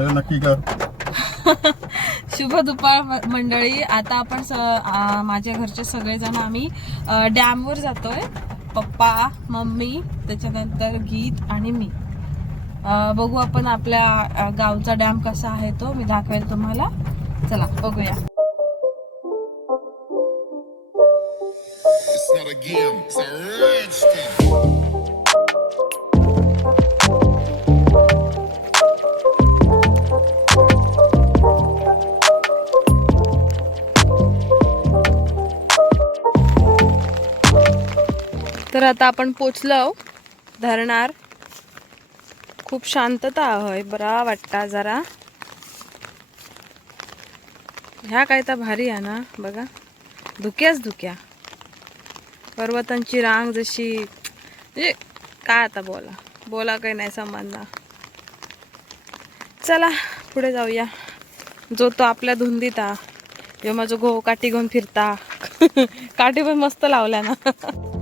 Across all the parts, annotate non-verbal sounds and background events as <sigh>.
तर नक्की कर. <laughs> शुभ दुपार म- मंडळी. आता आपण स आ, माझ्या घरचे सगळेजण आम्ही अ, डॅमवर जातोय. पप्पा मम्मी त्याच्यानंतर गीत आणि मी. अ, बघू आपण आपल्या अ, गावचा डॅम कसा आहे तो. मी दाखवेल तुम्हाला. चला बघूया. It's not a game, it's a तर आता आपण पोचलो धरणार. खूप शांतता आहे बरा वाटता जरा. ह्या काय तर भारी आहे ना बघा. धुक्याच धुक्या. पर्वतांची रांग जशी म्हणजे काय आता बोला. बोला काही नाही संबंधा. चला पुढे जाऊया. जो तो आपल्या धुंदीत. हा जो माझं गो काठी घेऊन फिरता. <laughs> काठी पण मस्त लावल्या ना. <laughs>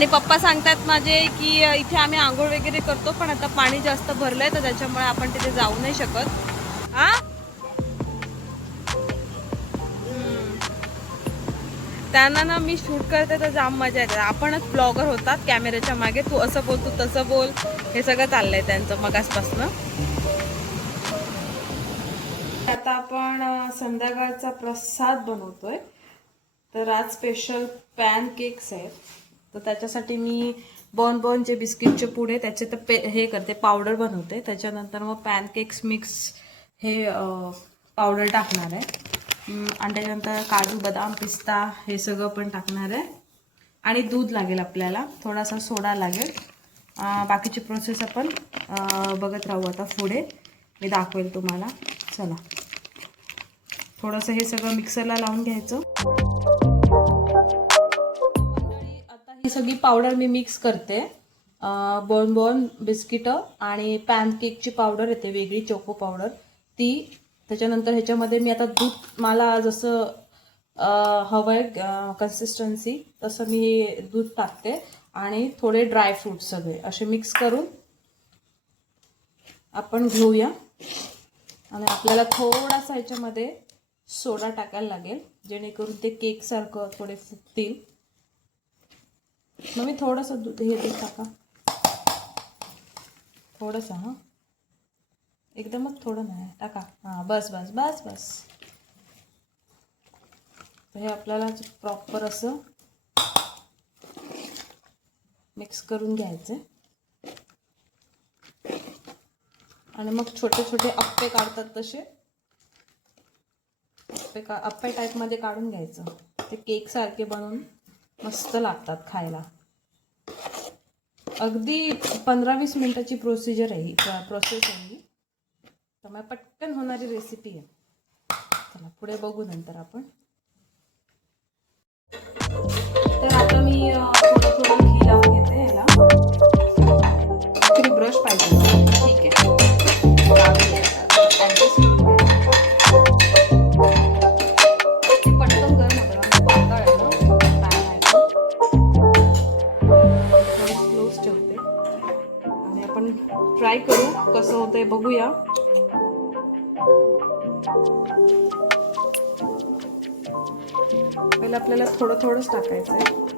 आणि पप्पा सांगतात माझे की इथे आम्ही आंघोळ वगैरे करतो पण आता पाणी जास्त भरलंय तर त्याच्यामुळे आपण तिथे जाऊ नाही शकत. हा? त्यांना ना मी शूट करते तर जाम मजा येते. आपणच ब्लॉगर होतात कॅमेऱ्याच्या मागे. तू असं बोल तू तसं बोल. हे सगळं चाललंय त्यांचं मगासपासनं. आता आपण संध्याकाळचा प्रसाद बनवतोय. तर आज स्पेशल पॅन केक्स आहेत. तर त्याच्यासाठी मी बॉन बॉन जे बिस्किटचे पुढे त्याचे तर पे हे करते पावडर बनवते. त्याच्यानंतर मग पॅनकेक्स मिक्स हे पावडर टाकणार आहे. आणि त्याच्यानंतर काजू बदाम पिस्ता हे सगळं पण टाकणार आहे. आणि दूध लागेल आपल्याला. थोडासा सोडा लागेल. बाकीची प्रोसेस आपण बघत राहू आता पुढे. मी दाखवेल तुम्हाला. चला. थोडंसं हे सगळं मिक्सरला लावून घ्यायचं. ही सगळी पावडर मी मिक्स करते. बोन बोन बिस्किट आणि पॅनकेकची पावडर येते वेगळी चोको पावडर. ती त्याच्यानंतर ह्याच्यामध्ये मी आता दूध मला जसं हवं आहे कन्सिस्टन्सी तसं मी दूध टाकते. आणि थोडे ड्रायफ्रूट सगळे असे मिक्स करून आपण घेऊया. आणि आपल्याला थोडासा ह्याच्यामध्ये सोडा टाकायला लागेल जेणेकरून ते केकसारखं थोडे फुटतील मग मी थोडंसं दूध हे दूध टाका. थोडंसं हां. एकदमच थोडं नाही टाका. हां बस बस बस बस. तर हे आपल्याला प्रॉपर असं मिक्स करून घ्यायचं आणि मग छोटे छोटे अप्पे काढतात तसे. अप्पे का अप्पे टाईपमध्ये काढून घ्यायचं. ते केकसारखे बनवून मस्त लागतात खायला. अगदी पंधरा वीस मिनटाची प्रोसिजर आहे ही. प्रोसेस आहे ही. त्यामुळे पटकन होणारी रेसिपी आहे. चला पुढे बघू नंतर आपण. तर आता मी थोडं थोडं घी लावून घेते याला. ॲक्च्युली ब्रश पाहिजे. ट्राय करू कसं होतंय बघूया. पहिलं आपल्याला थोडं थोडंच टाकायचं आहे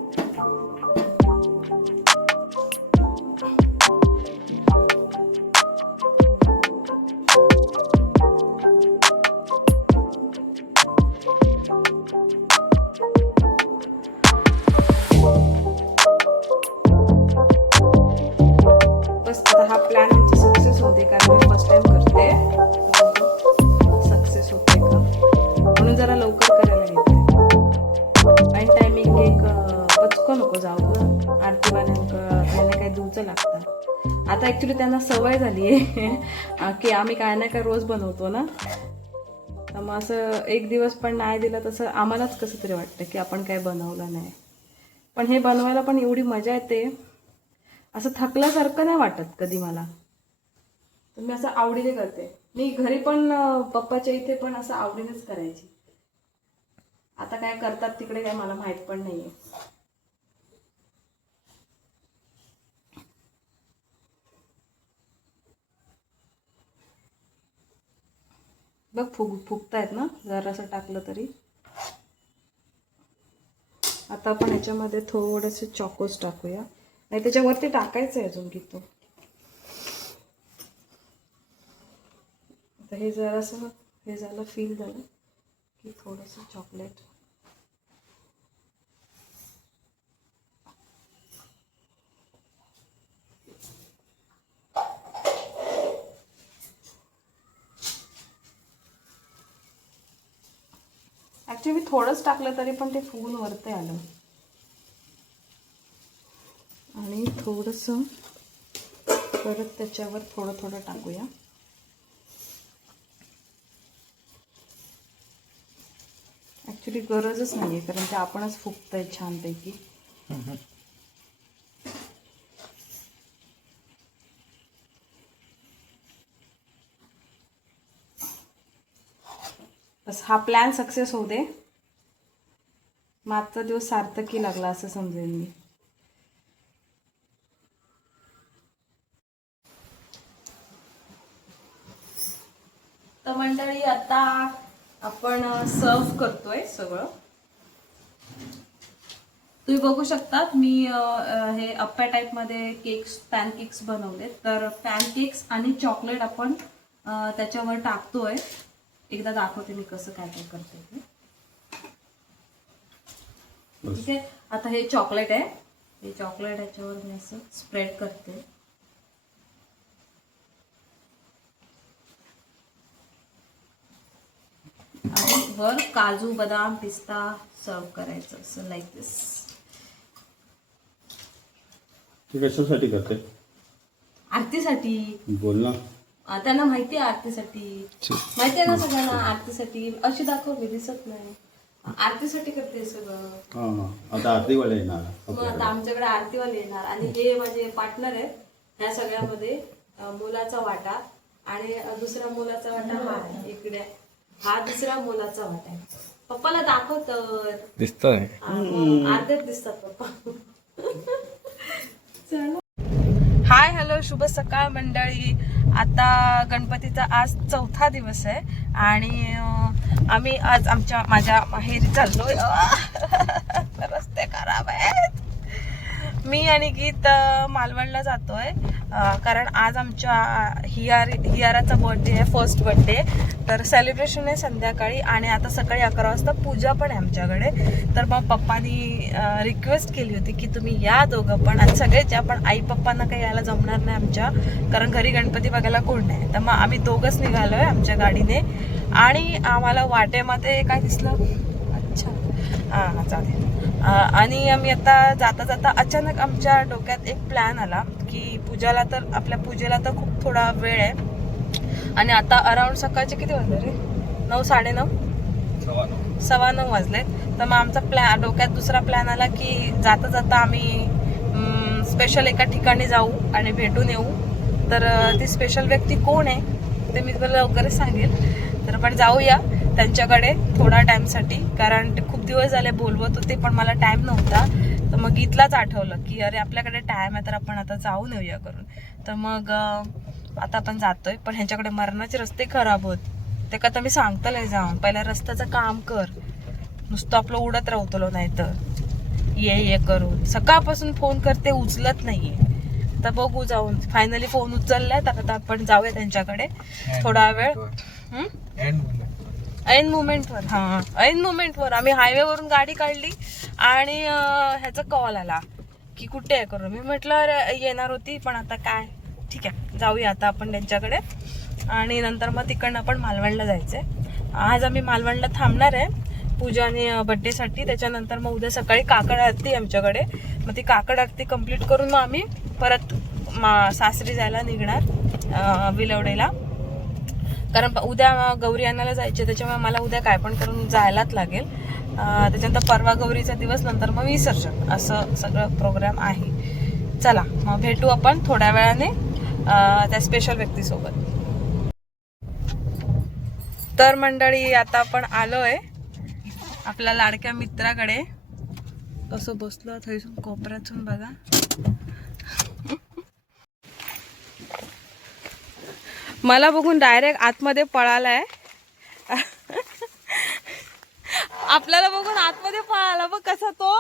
झाली आहे. <laughs> की आम्ही काय ना काय रोज बनवतो ना. तर मग असं एक दिवस पण नाही दिलं तसं आम्हालाच कसं तरी वाटतं की आपण काय बनवलं नाही. पण हे बनवायला पण एवढी मजा येते. असं थकल्यासारखं नाही वाटत कधी मला. तर मी असं आवडीने करते. मी घरी पण पप्पाच्या इथे पण असं आवडीनेच करायची. आता काय करतात तिकडे काय मला माहीत पण नाहीये. बघ फुग फुगतायत ना जरासं टाकलं तरी. आता आपण याच्यामध्ये थोडेसे चॉकोस टाकूया. नाही त्याच्यावरती टाकायचं आहे अजून की तो. हे जरासं हे झालं फील झालं की थोडंसं चॉकलेट ॲक्च्युली थोडंच टाकलं तरी पण ते फुगून वरते आलं. आणि थोडंसं परत त्याच्यावर थोडं थोडं टाकूया. ॲक्च्युली गरजच नाही आहे कारण ते आपणच फुगतंय छानपैकी. हा प्लॅन सक्सेस होऊ दे. मागचा दिवस सार्थकी लागला असं समजेल मी. तर मंडळी आता आपण सर्व करतोय सगळं. तुम्ही बघू शकतात मी हे अप्प्या टाईपमध्ये केक्स पॅन केक्स बनवले तर पॅन केक्स आणि चॉकलेट आपण त्याच्यावर टाकतोय. एकदा दाखवते मी कसं काय काय करते ते ठीक आहे? आता हे चॉकलेट आहे. हे चॉकलेट ह्याच्यावर मी असं स्प्रेड करते. आणि वर काजू बदाम पिस्ता सर्व करायचं असं लाईक दिस कशासाठी करते? आरतीसाठी. बोल ना. त्यांना माहिती आहे आरतीसाठी. माहिती आहे ना सगळ्यांना आरतीसाठी? अशी दाखवली दिसत नाही. आरतीसाठी करते हे सगळं आता आरतीवाले येणार. मग आता आमच्याकडे आरतीवाले येणार. आणि हे माझे पार्टनर आहेत. ह्या सगळ्यामध्ये मुलाचा वाटा आणि दुसरा मुलाचा वाटा हा आहे. इकडे. हा दुसरा मुलाचा वाटा आहे. पप्पाला दाखव तर दिसतोय अर्धेच दिसतात पप्पा. <laughs> हाय हॅलो शुभ सकाळ मंडळी. आता गणपतीचा आज चौथा दिवस आहे आणि आम्ही आज आमच्या माझ्या माहेरी चाललोय <laughs> रस्ते खराब आहेत. मी आणि गीत मालवणला जातोय. कारण आज आमच्या हियार हियाराचा बर्थडे आहे फर्स्ट बर्थडे तर सेलिब्रेशन आहे संध्याकाळी आणि आता सकाळी अकरा वाजता पूजा पण आहे आमच्याकडे. तर मग पप्पानी रिक्वेस्ट केली होती की तुम्ही या दोघं पण आणि सगळेच या पण. आई पप्पांना काही यायला जमणार नाही आमच्या कारण घरी गणपती बघायला कोण नाही. तर मग आम्ही दोघंच निघालो आहे आमच्या गाडीने. आणि आम्हाला वाटेमध्ये काय दिसलं? अच्छा. हां हां चालेल आणि आम्ही आता जाता जाता अचानक आमच्या डोक्यात एक प्लॅन आला. की पूजाला तर आपल्या पूजेला तर खूप थोडा वेळ आहे. आणि आता अराऊंड सकाळचे किती वाजले रे? नऊ साडेनऊ? सव्वा नऊ वाजलेत. तर मग आमचा प्लॅन डोक्यात दुसरा प्लॅन आला की जाता जाता आम्ही स्पेशल एका ठिकाणी जाऊ आणि भेटून येऊ. तर ती स्पेशल व्यक्ती कोण आहे ते मी तुम्हाला लवकरच सांगेल. तर आपण जाऊया त्यांच्याकडे थोडा टाईमसाठी कारण ते खूप दिवस झाले बोलवत होते पण मला टाईम नव्हता. तर मग इथलाच आठवलं की अरे आपल्याकडे टाइम आहे तर आपण आता जाऊन येऊया करून. तर मग आता आपण जातोय पण ह्यांच्याकडे मरणाचे रस्ते खराब होत. ते का तर मी सांगतलंय जाऊन. पहिल्या रस्त्याचं काम कर. नुसतं आपलं उडत राहतलो नाही तर ये ये करून. सकाळपासून फोन करते उचलत नाहीये. तर बघू जाऊन. फायनली फोन उचललाय तर आता आपण जाऊया त्यांच्याकडे. थोडा वेळ? ऐन मुमेंटवर हा. ऐन मुमेंटवर. आम्ही हायवेवरून गाडी काढली आणि ह्याचा कॉल आला की कुठे आहे करून मी म्हटलं अरे येणार होती पण आता काय? ठीक आहे जाऊया आता आपण त्यांच्याकडे. आणि नंतर मग तिकडनं आपण मालवणला जायचंय. आज आम्ही मालवणला थांबणार आहे पूजा आणि बड्डेसाठी त्याच्यानंतर मग उद्या सकाळी काकड आरती आमच्याकडे. मग ती काकड आरती कंप्लीट करून मग आम्ही परत मा सासरी जायला निघणार विलवडेला. कारण उद्या गौरी आणायला जायचे त्याच्यामुळे मला उद्या काय पण करून जायलाच लागेल. त्याच्यानंतर परवा गौरीचा दिवस नंतर मग विसर्जन असं सगळं प्रोग्राम आहे. चला मग भेटू आपण थोड्या वेळाने त्या स्पेशल व्यक्तीसोबत. तर मंडळी आता आपण आलोय आपल्या लाडक्या मित्राकडे. कसं बसलो? थंयसून कोपऱ्यातून बघा. मला बघून डायरेक्ट आतमध्ये पळालाय. आपल्याला बघून आतमध्ये पळाला बघ कसा तो.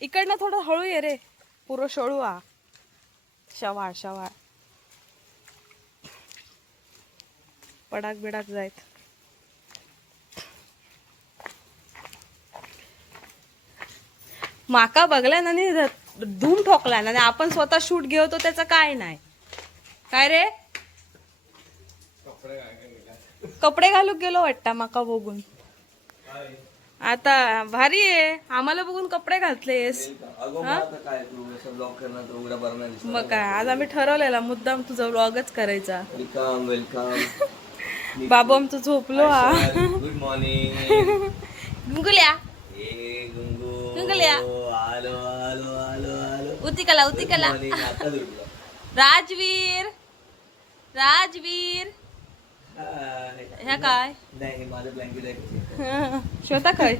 इकडनं थोडं हळू ये रे. पुरो शोळू आ. शवाळ शवाळ. पडाक बिडाक जायत. माका बघला ना धूम ठोकला ना आणि आपण स्वतः शूट घेतो त्याचं काय नाही. काय रे? कपडे घालूक गेलो वाटता माका बघून. आता भारी आहे. आम्हाला बघून कपडे घातलेस. हा? मग काय आज आम्ही ठरवलेला मुद्दाम तुझा व्लॉगच करायचा. वेलकम वेलकम <laughs> बाबू आमचं झोपलो हा. Good morning <laughs> गुंगुल्या. ए गुंगू. गुंगुल्या. आलो आलो आलो आलो. उतिकला उतिकला. <laughs> राजवीर. राजवीर. हाय. ह्या काय? नाही हे माझं ब्लँकेट आहे. श्वेता काय?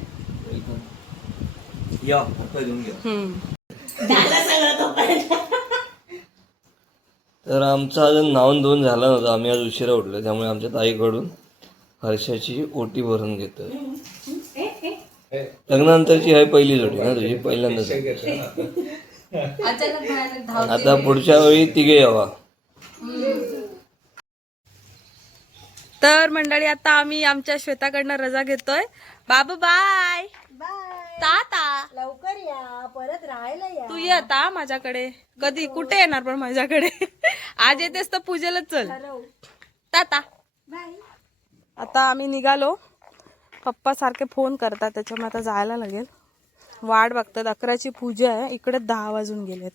या घेऊन घ्या तर आमचं अजून नावून धुवून झालं नव्हतं. आम्ही आज उशिरा उठलो त्यामुळे आमच्या ताईकडून हर्षाची ओटी भरून घेतोय. लग्नानंतरची आहे पहिली जोडी ना तुझी? पहिल्यांदाच. आता पुढच्या वेळी तिघे यावा. तर मंडळी आता आम्ही आमच्या श्वेताकडनं रजा घेतोय. बाबा बाय. ताता. लवकर या परत राहायला या. तू ये आता माझ्याकडे. कधी? कुठे येणार पण माझ्याकडे? <laughs> आज येतेस तर पूजेलाच चल. ताता. आता आम्ही निघालो. पप्पा सारखे फोन करतात त्याच्यामुळे आता जायला लागेल. वाट बघतात. अकराची पूजा आहे. इकडे दहा वाजून गेलेत.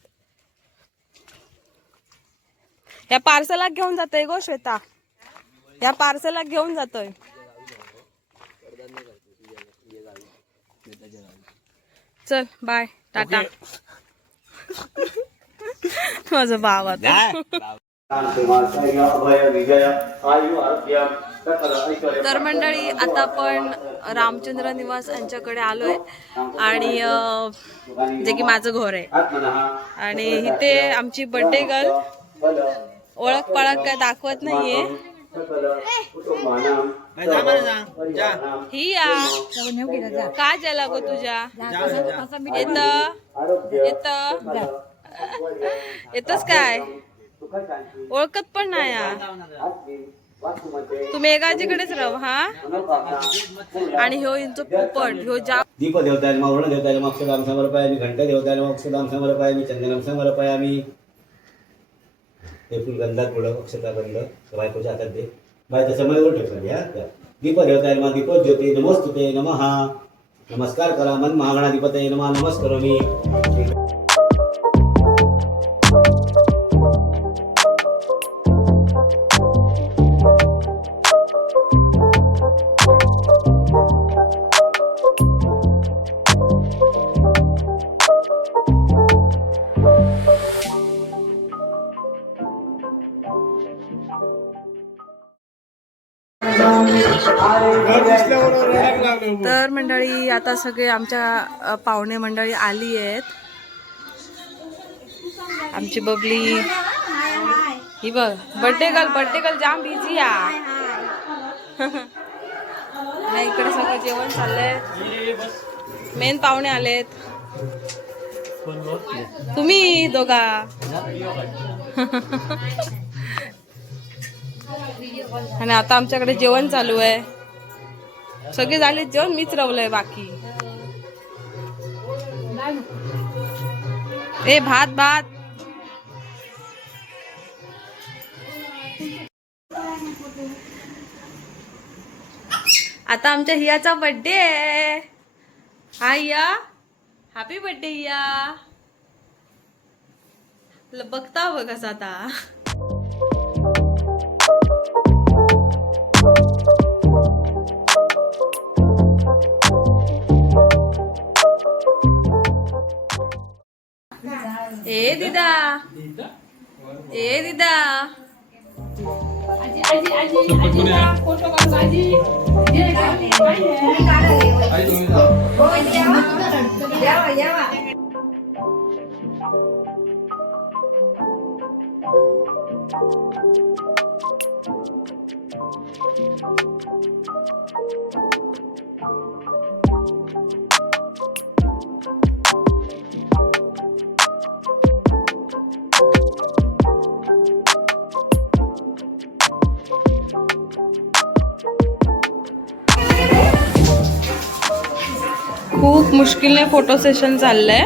या पार्सलात घेऊन जातोय गो श्वेता. या पार्सलात घेऊन जातोय. चल बाय टाटा. <laughs> माझं भाव आता. तर मंडळी आता आपण रामचंद्र निवास यांच्याकडे आलोय आणि जे की माझं घर आहे. आणि इथे आमची बर्थडे गर्ल ओळख पळख काय दाखवत नाहीये. ही या का ज्याला गो तुझ्या? येत? येत? येतच काय? ओळखत पण नाही या तू मेघाजीकडेच राह हा? आणि ह्यो यांचं पोपट ह्यो जा दीप देवताय मग देवताय मग अक्षदाम समर्पयामी घंट देवताय मग अक्षदाम समर्पयामी चंदनम समर्पयामी. ते फुल गंधात पुढं अक्षता गंध बायकोच्या हातात दे. बाय त्याच्या वर ठेवली हा. त्या. दीप ठेवताय मग दीप ज्योती नमस्तुते नमहा नमस्कार करा मन महागणाधिपतये नमा नमस्कार मी तर मंडळी आता सगळे आमच्या पाहुणे मंडळी आली आहेत. आमची बबली. ही बघ बड्डे गर्ल बड्डे गर्ल जाम बिझी या नाही इकडे सगळं जेवण चाललंय. मेन पाहुणे आलेत. तुम्ही दोघा. <laughs> आणि आता आमच्याकडे जेवण चालू आहे. सगळे झाले जेवण मीच रवलंय बाकी. ए भात भात. आता आमच्या हियाचा बर्थडे आहे. हा हिया. हॅपी बर्थडे हिया. बघता बघ कसा आता. ए दिदा ए दिदा खूप मुश्किलने फोटो सेशन चाललंय.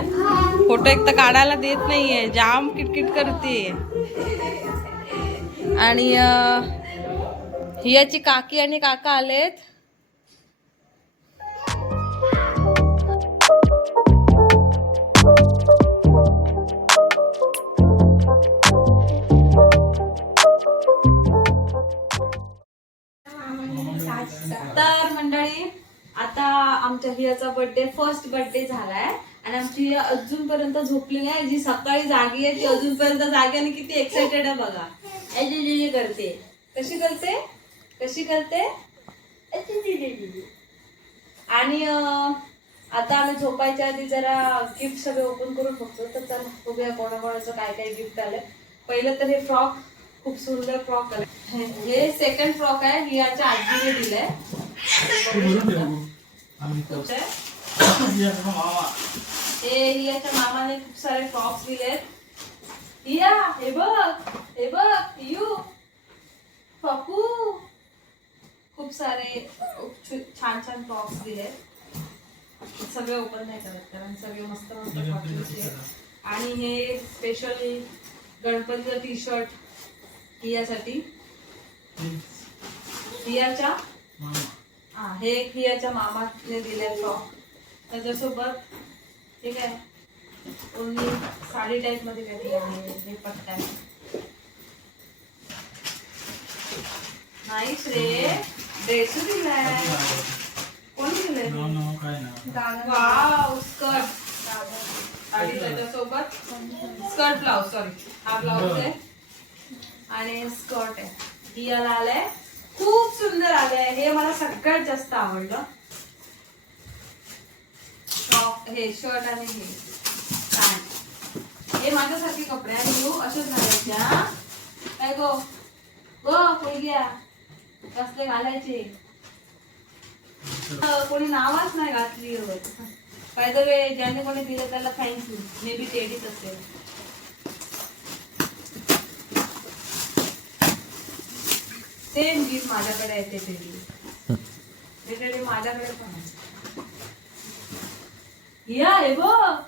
फोटो एक तर काढायला देत नाहीये. जाम किटकिट करते. आणि अं, काकी आणि काका आलेत. आमच्या हियाचा बर्थडे फर्स्ट बर्थडे झालाय. आणि आमची हिया अजूनपर्यंत झोपली नाही. जी सकाळी जागी आहे ती अजूनपर्यंत जागी आणि किती एक्साइटेड आहे बघा. एजिजिजी करते. कशी करते? कशी करते. आणि आता आम्ही झोपायच्या आधी जरा गिफ्ट सगळे ओपन करून बघतो. तर चल बघूया कोणाकोणाचं काय काय गिफ्ट आलंय. पहिलं तर हे फ्रॉक खूप सुंदर फ्रॉक आलं हे सेकंड फ्रॉक आहे. ही आमच्या आजीने दिलंय? हे हियाच्या मामाने खूप सारे फ्रॉक्स दिलेत. हिया हे बघ हे बघ यू पप्पू. खूप सारे छान छान फ्रॉक्स दिलेत. सगळे ओपन नाही करत कारण सगळे मस्त मस्त. आणि हे स्पेशली गणपतीचं टी शर्ट हियासाठी हियाच्या? हा हे एक हियाच्या मामाने दिले फ्रॉक त्याच्यासोबत हे काय ओन्ली साडी टाईपमध्ये काहीतरी आहे हे पट्ट्याने नाहीच रे ड्रेस दिलाय. कोणी दिलाय? वाव स्कर्ट आणि त्याच्यासोबत स्कर्ट ब्लाउज सॉरी हा ब्लाउज आहे. आणि स्कर्ट आहे. ही याला आलंय खूप सुंदर आलंय. हे मला सगळ्यात जास्त आवडलं. हे शर्ट आणि हे. पॅन्ट हे माझ्यासारखे कपडे आणि तू असेच घालायचे काय गो? गो पहिल्या कसले घालायचे? कोणी नावच नाही घातली काय तर ज्याने कोणी दिलं त्याला थँक्यू मे बी टेडीच असेल. सेम गिफ्ट माझ्याकडे आहे ते माझ्याकडे पण आहे. या हे बघ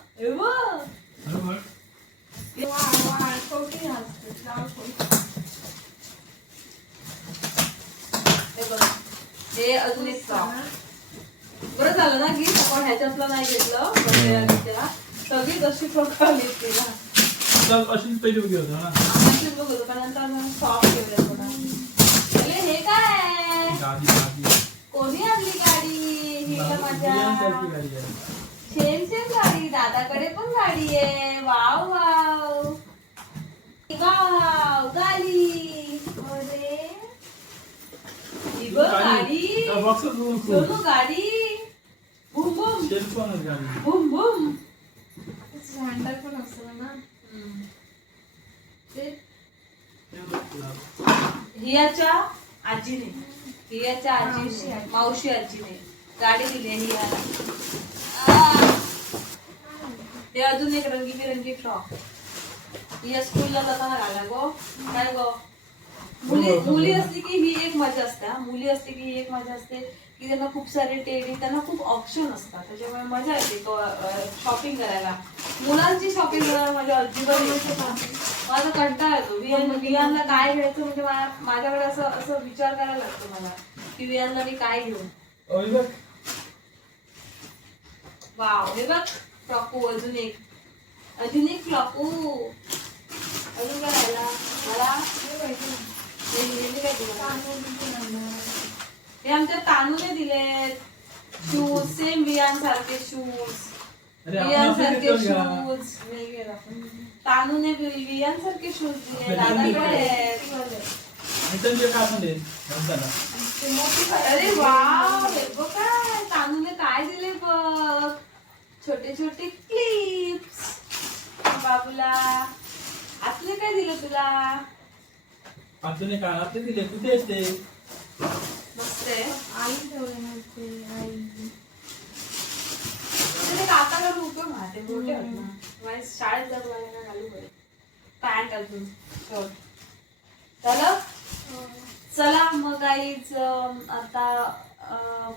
हे अजून एक बरं झालं ना गिफ्ट आपण ह्याच्यातलं नाही घेतलं घेतलेला. सगळी जशी आली तिला अशीच पहिली होता ना. बघ होतं, नंतर फ्रॉक ठेवले थोडा अरे हे? गादी गादी कोणी आणली गाडी? ही। तर माझ्या गाडी आहे सेम सेम गाडी दादाकडे पण गाडी आहे वाव वाव वाव गाडी अरे ही बघ गाडी। त्या बॉक्सच बघून खूप सोनू गाडी। बुम बुम टेलिफोनच गाडी बुम बुम हँडल पण असतं ना ते हियाच्या आजीने. हियाच्या आजी मावशी आजीने गाडी दिली आहे हियाला अजून एक रंगीबिरंगी फ्रॉक. हिया स्कूलला जाताना घाला गो. काय गो? मुली मुली असली की ही एक मजा असते हा. मुली असली की ही एक मजा असते. की त्यांना खूप सारे टेडी त्यांना खूप ऑप्शन असतात. त्याच्यामुळे मजा येते शॉपिंग करायला. मुलांची शॉपिंग करायला माझ्या अजिबात. माझा कंटाळा येतो. वियान वियानला काय घ्यायचं म्हणजे माझ्याकडे असं असं विचार करायला लागतो मला की वियानला मी काय घेऊ? वाव हे बघ. फ्रॉकू अजून एक. अजून एक फ्लॉकू अजून काय राहिला? मला काय? हे आमच्या तानूने दिलेत. शूज सेम वियान सारखे शूज अरे आपण? शूज वेगळे तानूने शूज दिले आपल्याला दादाकडे. दिले. आहेत. इथं जे काय आपण दे घालताना. अरे वाव. हे बघ काय. तानूने काय दिले बघ? छोटे छोटे क्लिप्स बाबूला. आतले काय दिलं तुला? आपल्याला काय? आपले दिले. कुठे असते मस्त ठेवले नव्हते आई. ते काकाला उपयोग राहते मोठे होत ना. माझ्या शाळेत जाऊ लागले घालू पडेल. पॅन्ट अजून शर्ट. झालं चला मग आईच आता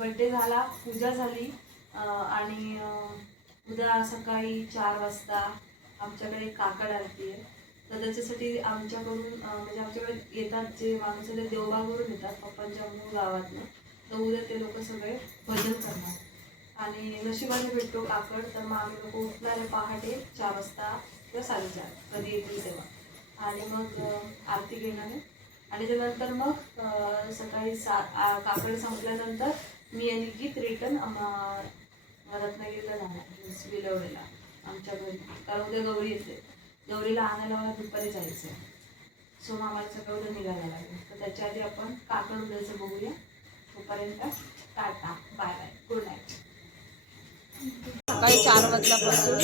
बर्थडे झाला पूजा झाली. आणि उद्या सकाळी चार वाजता आमच्याकडे काकड आरती आहे तर त्याच्यासाठी आमच्याकडून म्हणजे आमच्याकडे येतात जे माणूस आहे ते देवबागवरून येतात पप्पांच्या मूळ गावातनं. तर उद्या ते लोक सगळे भजन करणार. आणि नशिबाने भेटतो काकड तर मग आम्ही लोक उठणार आहे पहाटे चार वाजता किंवा साडेचार कधी येतील तेव्हा. आणि मग आरती घेणार आहे. आणि त्यानंतर मग सकाळी सा आ- काकड संपल्यानंतर मी आणि गीत रिटर्न रत्नागिरीला जाणार विलवडेला आमच्या घरी. कारण उद्या गौरी येते. गौरीला आणायला मला दुपारी जायचं आहे सो मग आम्हाला उद्या निघायला लागेल. तर त्याच्या आधी आपण काकड उद्याचं बघूया. तोपर्यंत tata bye bye good night. सकाळी चार वाजल्यापासून